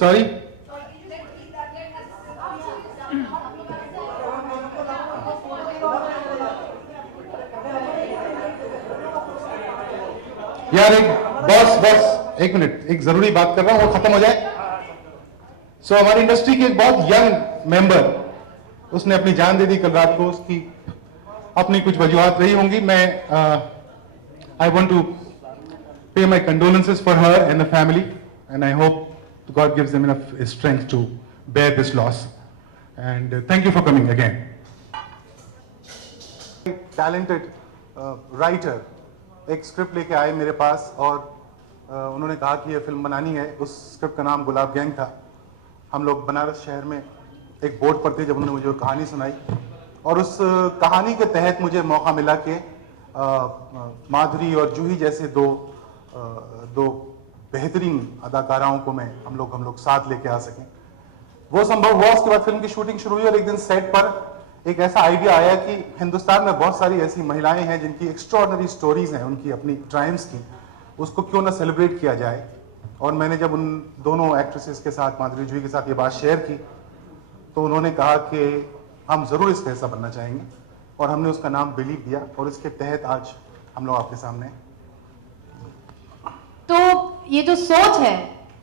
Sorry, यार एक बस एक मिनट, एक जरूरी बात कर रहा हूं, वो खत्म हो जाए। सो हमारी इंडस्ट्री की एक बहुत यंग मेंबर, उसने अपनी जान दे दी कल रात को। उसकी अपनी कुछ वजूहात रही होंगी। मैं I want to pay my condolences for her and the family, and I hope God gives them enough strength to bear this loss, and thank you for coming again. Talented writer एक script लेके आए मेरे पास और उन्होंने कहा कि ये film बनानी है। उस स्क्रिप्ट का नाम गुलाब गैंग था। हम लोग बनारस शहर में एक बोर्ड पर थे जब उन्होंने मुझे कहानी सुनाई, और उस कहानी के तहत मुझे मौका मिला कि माधुरी और जूही जैसे दो बेहतरीन अदाकाराओं को हम लोग साथ लेके आ सकें। वो संभव हुआ। उसके बाद फिल्म की शूटिंग शुरू हुई और एक दिन सेट पर एक ऐसा आइडिया आया कि हिंदुस्तान में बहुत सारी ऐसी महिलाएं हैं जिनकी एक्स्ट्रॉर्डनरी स्टोरीज हैं, उनकी अपनी ट्रायम्स की, उसको क्यों ना सेलिब्रेट किया जाए। और मैंने जब उन दोनों एक्ट्रेसेस के साथ, माधुरी जूही के साथ ये बात शेयर की, तो उन्होंने कहा कि हम जरूर इसका हिस्सा बनना चाहेंगे, और हमने उसका नाम बिलीव दिया, और इसके तहत आज हम लोग आपके सामने हैं। तो ये जो सोच है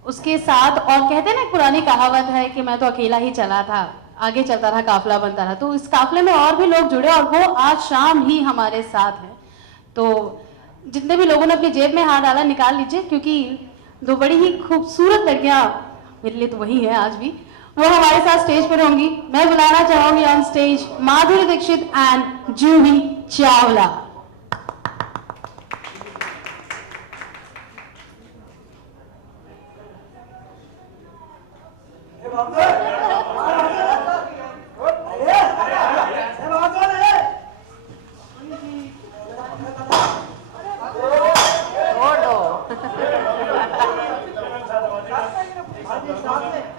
उसके साथ, और कहते हैं ना पुरानी कहावत है कि मैं तो अकेला ही चला था, आगे चलता रहा काफिला बनता रहा, तो इस काफिले में और भी लोग जुड़े और वो आज शाम ही हमारे साथ हैं। तो जितने भी लोगों ने अपनी जेब में हाथ डाला निकाल लीजिए, क्योंकि दो बड़ी ही खूबसूरत लड़कियां, मेरे लिए तो वही है आज भी, वो हमारे साथ स्टेज पर होंगी। मैं बुलाना चाहूंगी on stage Madhuri Dixit and Juhi Chawla.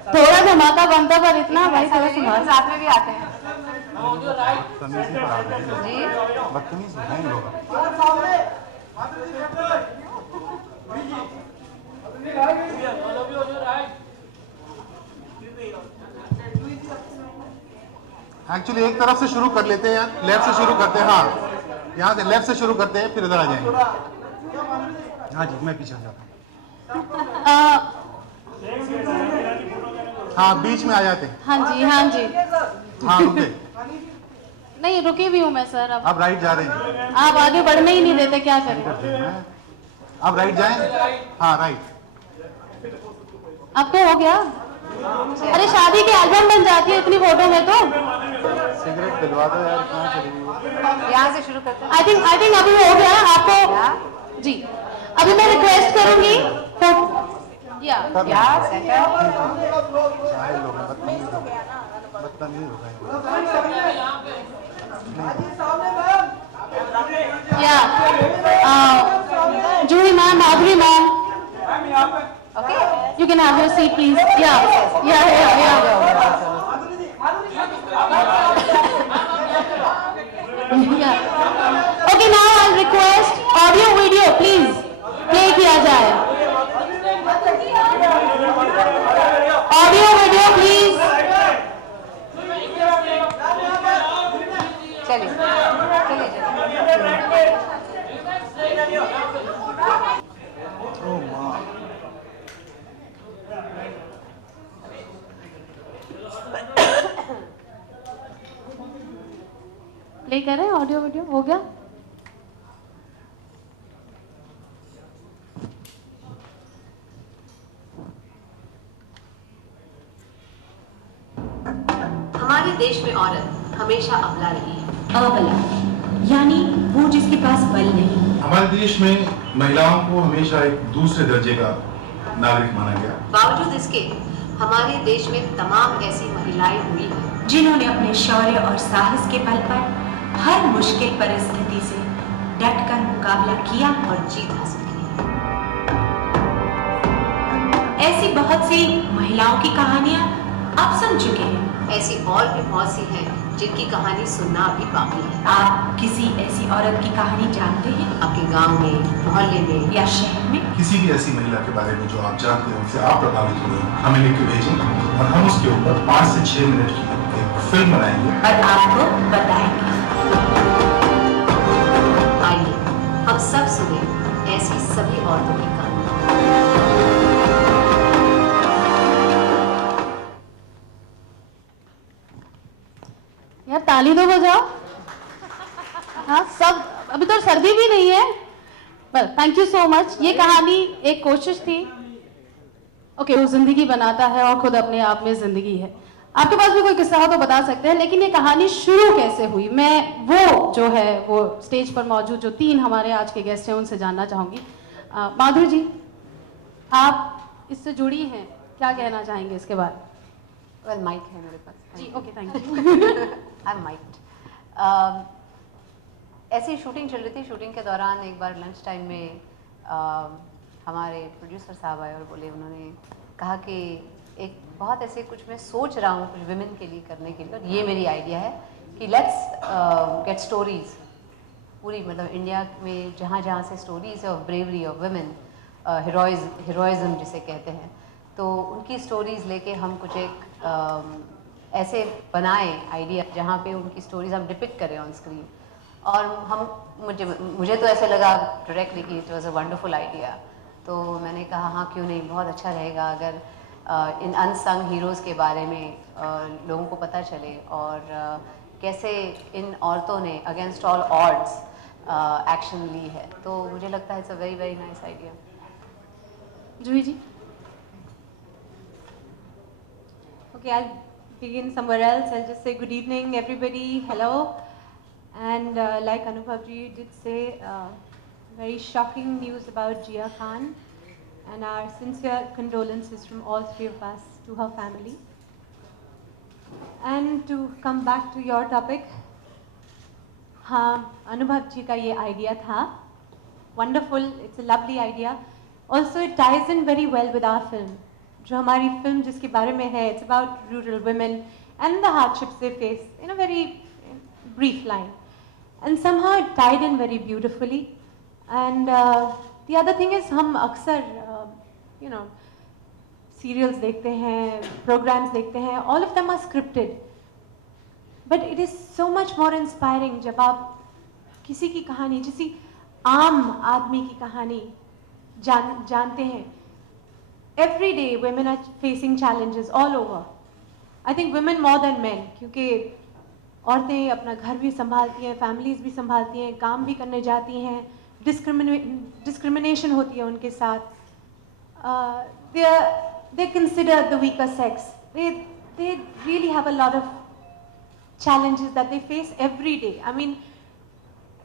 थोड़ा धमाका बनता पर इतना भाई थोड़ा संभाल, साथ में भी आते हैं जी। एक्चुअली एक तरफ से शुरू कर लेते हैं यार, लेफ्ट से शुरू करते हैं। हाँ, यहाँ से लेफ्ट से शुरू करते हैं, फिर इधर आ जाएंगे। हाँ जी, मैं पीछे जाता हूँ। हाँ, बीच में आ जाते हैं। हाँ जी, हाँ जी, हाँ रुके। नहीं रुके भी हूँ मैं सर। अब राइट जा रहे हैं। आप आगे बढ़ने ही नहीं देते, क्या करें। अब राइट जाएं। हाँ राइट। अब तो हो गया। अरे शादी के एल्बम बन जाती है इतनी फोटो में तो। सिगरेट दिलवा दो यार, कहाँ चली गई। यहाँ से शुरू करते हैं। आई थिंक अभी हो गया आपको जी। अभी मैं रिक्वेस्ट करूंगी Juhi ma'am, Madhuri ma'am. Okay, you can have your seat, please. Yeah. Okay, now I'll request audio video, please. Play किया जाए. Audio video, please. प्ले कर रहे हैं, ऑडियो वीडियो हो गया। हमारे देश में औरत हमेशा अबला रही है। अबला यानी वो जिसके पास बल नहीं। हमारे देश में महिलाओं को हमेशा एक दूसरे दर्जे का नागरिक माना गया। बावजूद इसके हमारे देश में तमाम ऐसी महिलाएं हुई हैं जिन्होंने अपने शौर्य और साहस के बल पर हर मुश्किल परिस्थिति से डटकर मुकाबला किया और जीत हासिल की। ऐसी बहुत सी महिलाओं की कहानियां आप सुन चुके हैं। ऐसी और भी बहुत सी हैं जिनकी कहानी सुनना अभी बाकी है। आप किसी ऐसी औरत की कहानी जानते हैं? आपके गांव में, मोहल्ले में या शहर में? किसी भी ऐसी महिला के बारे में जो आप जानते हो, उनसे आप प्रभावित हुए हो, हमें लिख के भेजें और हम उसके ऊपर 5 से 6 मिनट की एक फिल्म बनाएंगे और आपको बताएंगे। आइए हम सब सुने ऐसी सभी औरतों की कहानी। यार ताली तो बजाओ। हाँ सब, अभी तो सर्दी भी नहीं है, पर थैंक यू सो मच। ये कहानी एक कोशिश थी। ओके, वो जिंदगी बनाता है और खुद अपने आप में जिंदगी है। आपके पास भी कोई किस्सा हो तो बता सकते हैं, लेकिन ये कहानी शुरू कैसे हुई, मैं वो जो है वो स्टेज पर मौजूद जो 3 हमारे आज के गेस्ट हैं उनसे जानना चाहूंगी। माधुरी जी, आप इससे जुड़ी हैं, क्या कहना चाहेंगे इसके बारे? वेल, माइक है मेरे पास जी, okay, thank you. I am miked. ऐसी शूटिंग चल रही थी। शूटिंग के दौरान एक बार लंच टाइम में हमारे प्रोड्यूसर साहब आए और बोले, उन्होंने कहा कि एक बहुत ऐसे कुछ मैं सोच रहा हूँ कुछ विमेन के लिए करने के लिए, और ये मेरी आइडिया है कि लेट्स गेट स्टोरीज पूरी, मतलब इंडिया में जहाँ जहाँ से स्टोरीज है of bravery of women, heroism जिसे कहते हैं, तो उनकी स्टोरीज लेके हम कुछ एक ऐसे बनाए आइडिया जहाँ पे उनकी स्टोरीज हम डिपिक्ट करें ऑन स्क्रीन। और मुझे तो ऐसे लगा डायरेक्टली कि it was a wonderful idea. तो मैंने कहा हाँ क्यों नहीं, बहुत अच्छा रहेगा अगर इन अनसंग हीरोज़ के बारे में लोगों को पता चले, और कैसे इन औरतों ने अगेंस्ट ऑल ऑड्स एक्शन ली है। तो मुझे लगता है it's a very very nice idea. Juhi ji. Okay, I'll begin somewhere else. I'll just say good evening, everybody. Hello. And like Anubhav ji did say, very shocking news about Jia Khan, and our sincere condolences from all 3 of us to her family. And to come back to your topic, हाँ, Anubhav ji का ये idea था. Wonderful. It's a lovely idea. Also, it ties in very well with our film. जो हमारी film जिसके बारे में है, it's about rural women and the hardships they face in a very brief line, and somehow it tied in very beautifully. And the other thing is, हम अक्सर you know serials देखते हैं, programs देखते हैं, all of them are scripted, but it is so much more inspiring जब आप किसी की कहानी, किसी आम आदमी की कहानी जानते हैं। Every day women are facing challenges all over. I think women more than men, क्योंकि औरतें अपना घर भी संभालती हैं, फैमिलीज भी संभालती हैं, काम भी करने जाती हैं, डिस्क्रिमिनेशन होती है उनके साथ, they're considered the weaker sex. They really have a lot of challenges that they face every day. I mean,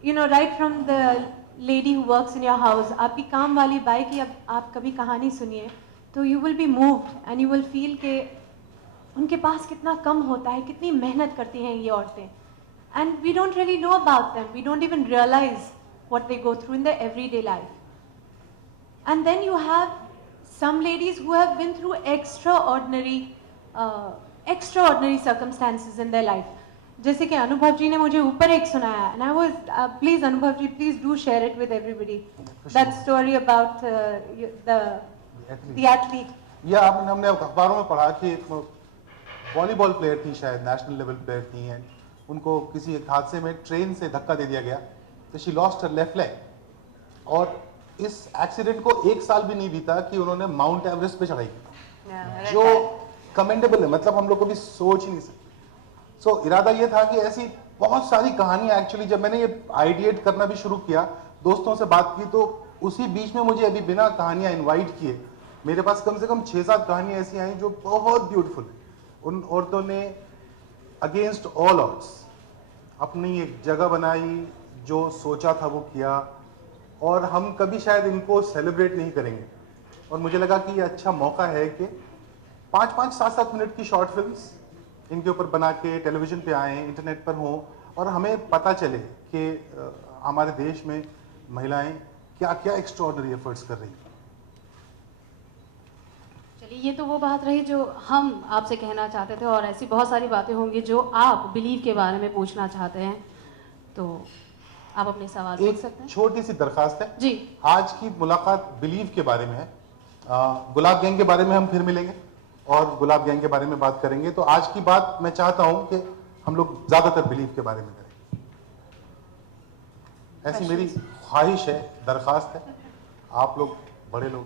you know, right from the lady who works in your house, आपकी काम वाली by की अब आप कभी कहानी सुनिए तो you will be moved and you will feel कि उनके पास कितना कम होता है, कितनी मेहनत करती हैं ये औरतें, and we don't really know about them. We don't even realize what they go through in their everyday life. And then you have some ladies who have been through extraordinary circumstances in their life. जैसे कि अनुभव जी ने मुझे ऊपर एक सुनाया, and I was please अनुभव जी, please do share it with everybody. That story about the athlete. या हमने अखबारों में पढ़ा कि एक वॉलीबॉल प्लेयर थी, शायद नेशनल लेवल प्लेयर थी, हैं, उनको किसी एक हादसे में ट्रेन से धक्का दे दिया गया, तो she lost her left leg, और इस एक्सीडेंट को 1 साल भी नहीं बीता कि उन्होंने माउंट एवरेस्ट पे चढ़ाई, जो कमेंडेबल है, मतलब हम लोग को भी सोच ही नहीं सकते। सो इरादा ये था कि ऐसी बहुत सारी कहानियां, एक्चुअली जब मैंने ये आइडिएट करना भी शुरू किया, दोस्तों से बात की, तो उसी बीच में मुझे अभी बिना कहानियां इनवाइट किए मेरे पास कम से कम 6-7 कहानियां ऐसी आई जो बहुत ब्यूटीफुल है। उन औरतों ने अगेंस्ट ऑल ऑड्स अपनी एक जगह बनाई, जो सोचा था वो किया, और हम कभी शायद इनको सेलिब्रेट नहीं करेंगे, और मुझे लगा कि ये अच्छा मौका है कि 5-5, 7-7 मिनट की शॉर्ट फिल्म्स इनके ऊपर बना के टेलीविजन पे आए, इंटरनेट पर हों, और हमें पता चले कि हमारे देश में महिलाएं क्या क्या एक्स्ट्राऑर्डिनरी एफर्ट्स कर रही हैं। चलिए, ये तो वो बात रही जो हम आपसे कहना चाहते थे, और ऐसी बहुत सारी बातें होंगी जो आप बिलीव के बारे में पूछना चाहते हैं, तो आप अपने सवाल पूछ सकते एक हैं। छोटी सी दरखास्त है जी। आज की मुलाकात बिलीव के बारे में है। गुलाब गैंग के बारे में हम फिर मिलेंगे और गुलाब गैंग के बारे में बात करेंगे। तो आज की बात मैं चाहता हूं कि हम लोग ज्यादातर बिलीव के बारे में करें, ऐसी मेरी ख्वाहिश है, दरखास्त है। आप लोग बड़े लोग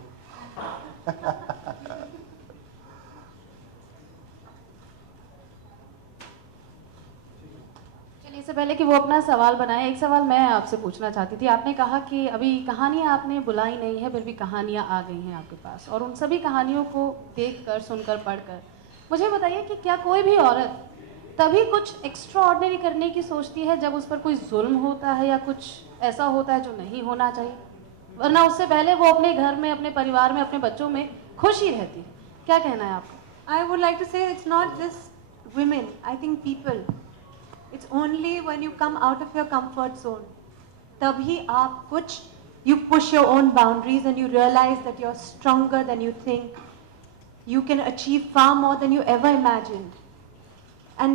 चलिए, इससे पहले कि वो अपना सवाल बनाए, एक सवाल मैं आपसे पूछना चाहती थी। आपने कहा कि अभी कहानियाँ आपने बुलाई नहीं है, फिर भी कहानियाँ आ गई हैं आपके पास, और उन सभी कहानियों को देखकर, सुनकर, पढ़कर मुझे बताइए कि क्या कोई भी औरत तभी कुछ एक्स्ट्रा ऑर्डिनरी करने की सोचती है जब उस पर कोई जुल्म होता है या कुछ ऐसा होता है जो नहीं होना चाहिए, वरना उससे पहले वो अपने घर में, अपने परिवार में, अपने बच्चों में खुश ही रहती है? क्या कहना है आपका? I would like to say it's not just women, I think people. It's only when you come out of your comfort zone. तभी आप कुछ, you push your own boundaries and you realize that you're stronger than you think. You can achieve far more than you ever imagined. And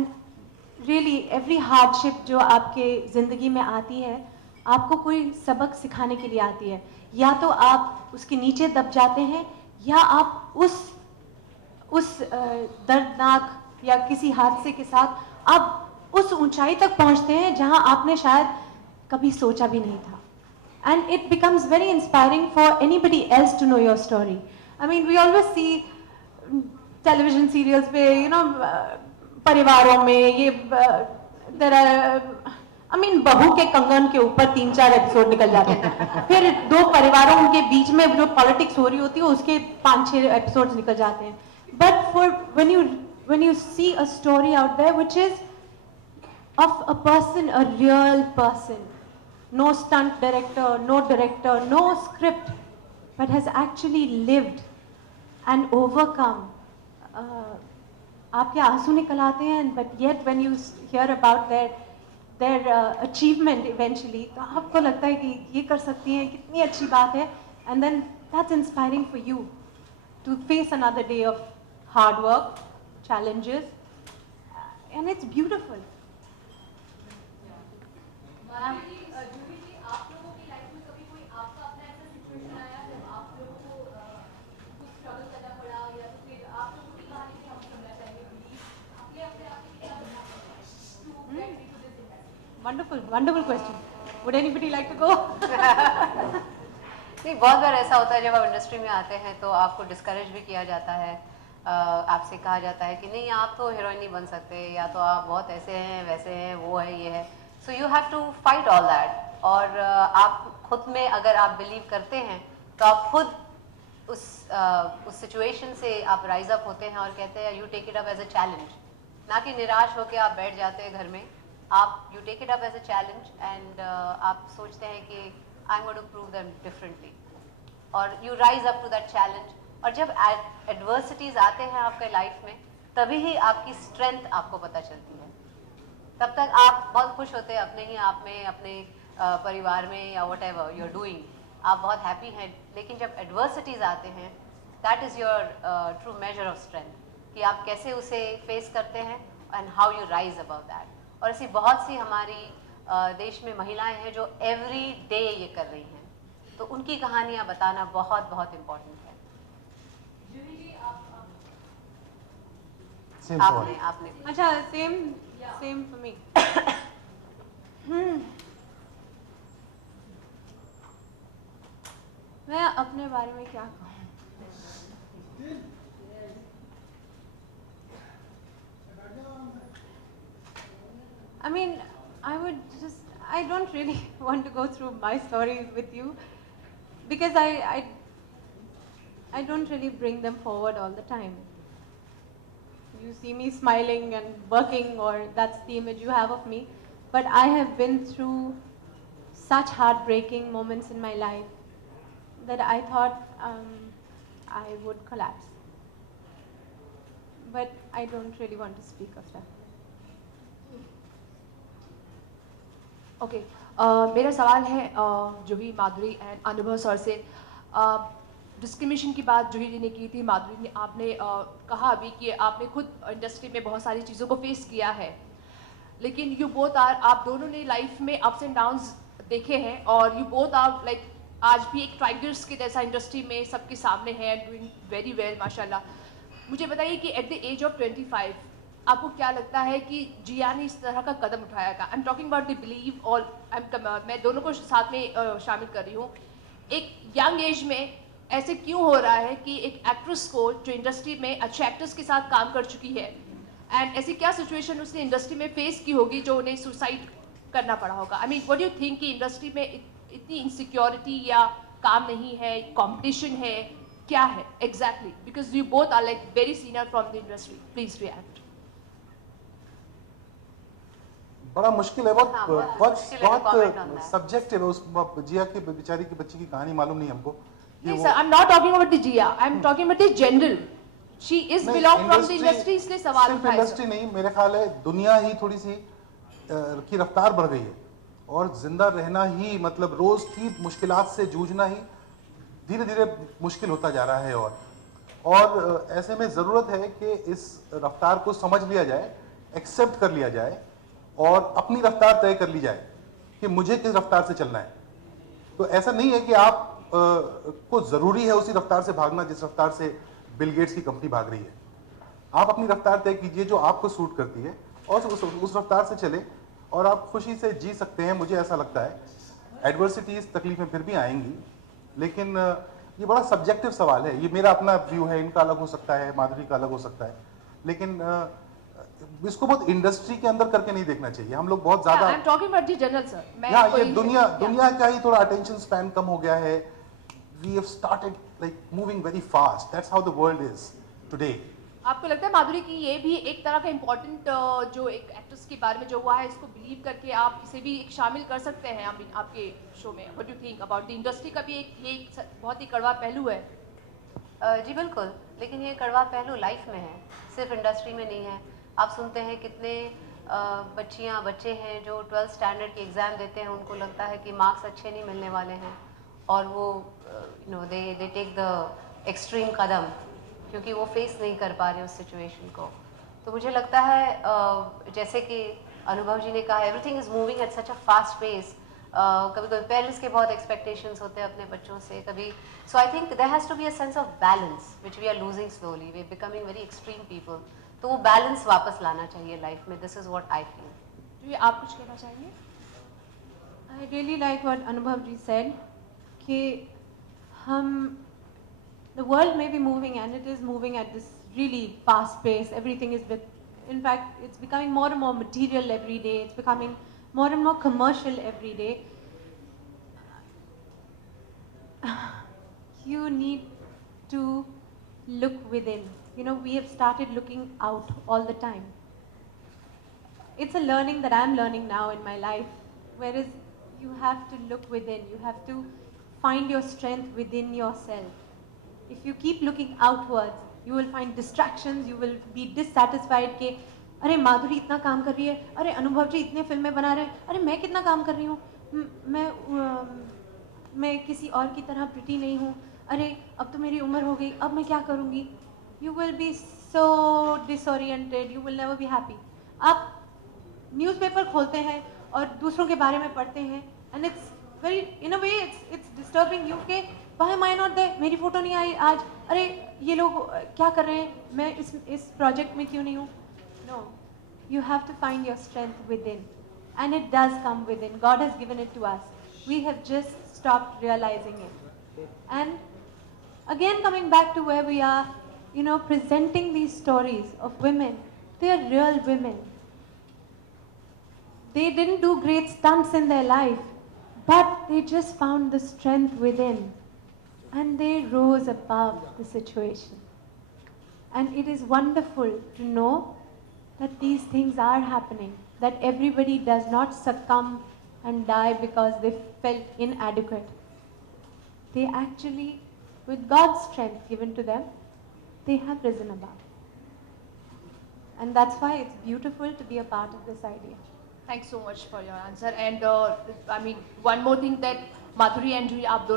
really every hardship जो आपके ज़िंदगी में आती है, आपको कोई सबक सिखाने के लिए आती है। या तो आप उसके नीचे दब जाते हैं, या आप उस दर्दनाक या किसी हादसे के साथ आप उस ऊंचाई तक पहुंचते हैं जहां आपने शायद कभी सोचा भी नहीं था। And it becomes very inspiring for anybody else to know your story. I mean, we always see television serials पे, you know, परिवारों में ये there are, I mean, बहू के कंगन के ऊपर 3-4 एपिसोड निकल जाते हैं। फिर दो परिवारों के बीच में जो पॉलिटिक्स हो रही होती है उसके 5-6 एपिसोड्स निकल जाते हैं। But for when you see a story out there which is of a person, a real person, no stunt director, no script, but has actually lived and overcome. आपके आंसू निकल आते हैं, but yet when you hear about their achievement eventually, तो आपको लगता है कि ये कर सकती हैं, कितनी अच्छी बात है, and then that's inspiring for you to face another day of hard work, challenges, and it's beautiful. Wonderful question. Would anybody like to go? नहीं, बहुत बार ऐसा होता है जब आप इंडस्ट्री में आते हैं तो आपको डिस्करेज भी किया जाता है। आपसे कहा जाता है कि नहीं, आप तो हीरोइन नहीं बन सकते, या तो आप बहुत ऐसे हैं, वैसे हैं, वो है, ये है। So you have to fight all that. और आप खुद में अगर आप बिलीव करते हैं तो आप खुद उस सिचुएशन से आप राइज अप होते हैं और कहते हैं you take it up as a challenge, ना कि निराश होकर आप बैठ जाते हैं घर में। आप you take it up as a challenge and आप सोचते हैं कि I am going to prove them differently, और you rise up to that challenge. और जब एडवर्सिटीज आते हैं आपके लाइफ में, तभी ही आपकी स्ट्रेंथ आपको पता चलती है। तब तक आप बहुत खुश होते हैं अपने ही आप में, अपने परिवार में, या whatever you are doing, आप बहुत हैप्पी हैं। लेकिन जब एडवर्सिटीज आते हैं, that is your true measure of strength, कि आप कैसे उसे फेस करते हैं and how you rise about that. और ऐसी बहुत सी हमारी देश में महिलाएं हैं जो एवरी डे ये कर रही हैं, तो उनकी कहानियाँ बताना बहुत बहुत इम्पोर्टेंट है। आपने अच्छा, same for me. मैं अपने बारे में क्या कहूँ? I mean, I don't really want to go through my stories with you, because I don't really bring them forward all the time. You see me smiling and working, or that's the image you have of me. But I have been through such heartbreaking moments in my life that I thought I would collapse. But I don't really want to speak of that. Okay, मेरा सवाल है जूही, माधुरी and अनुभव sir से। Discrimination की बात जूही जी ने की थी, माधुरी ने आपने कहा अभी कि आपने खुद इंडस्ट्री में बहुत सारी चीज़ों को फेस किया है, लेकिन यू बोथ आर, आप दोनों ने लाइफ में अप्स एंड डाउन्स देखे हैं और यू बोथ आर लाइक आज भी एक ट्राइगर्स के जैसा इंडस्ट्री में सबके सामने है, डूइंग वेरी वेल माशाल्लाह। मुझे बताइए कि एट द एज ऑफ 25 आपको क्या लगता है कि जिया ने इस तरह का कदम उठाया था? आई am talking about the believe और मैं दोनों को साथ में शामिल कर रही हूँ। एक यंग एज में ऐसे क्यों हो रहा है कि एक एक्ट्रेस को जो इंडस्ट्री में अच्छे एक्टर्स के साथ काम कर चुकी है, एंड ऐसी क्या सिचुएशन उसने इंडस्ट्री में फेस की होगी जो उन्हें सुसाइड करना पड़ा होगा? I mean what do you think कि इंडस्ट्री में इतनी इनसिक्योरिटी या काम नहीं है, कंपटीशन है, क्या है exactly? Because you both are like very senior from the industry, please react. बड़ा मुश्किल है, हाँ, बहुत मुश्किल है to comment on बहुत that. सब्जेक्टिव है। उस जिया की बेचारी की बच्ची की कहानी मालूम नहीं हमको कि नहीं वो- sir, I am not talking about the Jiah, I am talking about the general. She is नहीं, बिलोंग फ्रॉम द इंडस्ट्री, इसलिए सवाल सिर्फ उठाया इंडस्ट्री नहीं, मेरे ख्याल है दुनिया ही थोड़ी सी की रफ्तार बढ़ गई है और जिंदा रहना ही मतलब रोज की मुश्किलात से जूझना ही धीरे धीरे मुश्किल होता जा रहा है। और ऐसे में ज़रूरत है कि इस रफ्तार को समझ लिया जाए, एक्सेप्ट कर लिया जाए और अपनी रफ्तार तय कर ली जाए कि मुझे किस रफ्तार से चलना है। तो ऐसा नहीं है कि आप को ज़रूरी है उसी रफ्तार से भागना जिस रफ्तार से बिल गेट्स की कंपनी भाग रही है। आप अपनी रफ्तार तय कीजिए जो आपको सूट करती है और उस रफ्तार से चले और आप खुशी से जी सकते हैं। मुझे ऐसा लगता है एडवर्सिटीज, तकलीफें फिर भी आएंगी, लेकिन ये बड़ा सब्जेक्टिव सवाल है। ये मेरा अपना व्यू है, इनका अलग हो सकता है, माधुरी का अलग हो सकता है, लेकिन इसको बहुत इंडस्ट्री के अंदर करके नहीं देखना चाहिए। हम लोग बहुत ज्यादा आई am talking about the general sir. या ये दुनिया का ही थोड़ा अटेंशन स्पैन कम हो गया है। We have started like moving very fast, that's how the world is today. आपको लगता है माधुरी की ये भी एक तरह का इम्पोर्टेंट जो एक एक्ट्रेस के बारे में जो हुआ है इसको बिलीव करके आप इसे भी एक शामिल कर सकते हैं आपके शो में? What do you think about the industry का भी एक बहुत ही कड़वा पहलू है? जी बिल्कुल, लेकिन ये कड़वा पहलू लाइफ में है, सिर्फ इंडस्ट्री में नहीं है। आप सुनते हैं कितने बच्चियां बच्चे हैं जो 12th स्टैंडर्ड के एग्ज़ाम देते हैं, उनको लगता है कि मार्क्स अच्छे नहीं मिलने वाले हैं और वो दे टेक द एक्सट्रीम कदम क्योंकि वो फेस नहीं कर पा रहे उस सिचुएशन को। तो मुझे लगता है जैसे कि अनुभव जी ने कहा, everything is moving at such a fast pace. कभी कभी पेरेंट्स के बहुत एक्सपेक्टेशंस होते हैं अपने बच्चों से, कभी so I think there has to be a sense of balance which we are losing slowly, we are becoming very extreme people. तो वो बैलेंस वापस लाना चाहिए लाइफ में। This is what I feel. जी आप कुछ कहना चाहेंगे? I really like what Anubhav ji said कि हम the world may be moving and it is moving at this really fast pace. Everything is in fact it's becoming more and more material every day. It's becoming more and more commercial every day. You need to look within. We have started looking out all the time. It's a learning that I'm learning now in my life, whereas you have to look within. You have to find your strength within yourself. If you keep looking outwards, you will find distractions, you will be dissatisfied कि अरे माधुरी इतना काम कर रही है, अरे अनुभव जी इतने फिल्में बना रहे हैं, अरे मैं कितना काम कर रही हूँ, मैं किसी और की तरह प्रिटी नहीं हूँ, अरे अब तो मेरी उम्र हो गई, अब मैं क्या करूँगी? You will be so disoriented, you will never be happy. आप न्यूज़पेपर खोलते हैं और दूसरों के बारे में पढ़ते हैं and it's very in a way it's disturbing you कि why am I not there? मेरी फोटो नहीं आई आज, अरे ये लोग क्या कर रहे हैं, मैं इस प्रोजेक्ट में क्यों नहीं हूँ? No, you have to find your strength within and it does come within. God has given it to us. We have just stopped realizing it. And again coming back to where we are, presenting these stories of women, they are real women. They didn't do great stunts in their life, but they just found the strength within and they rose above the situation. And it is wonderful to know that these things are happening, that everybody does not succumb and die because they felt inadequate. They actually, with God's strength given to them, they have risen above. And that's why it's beautiful to be a part of this idea. Thanks so much for your answer. And I mean, one more thing that Madhuri and Juhi, आप दोनों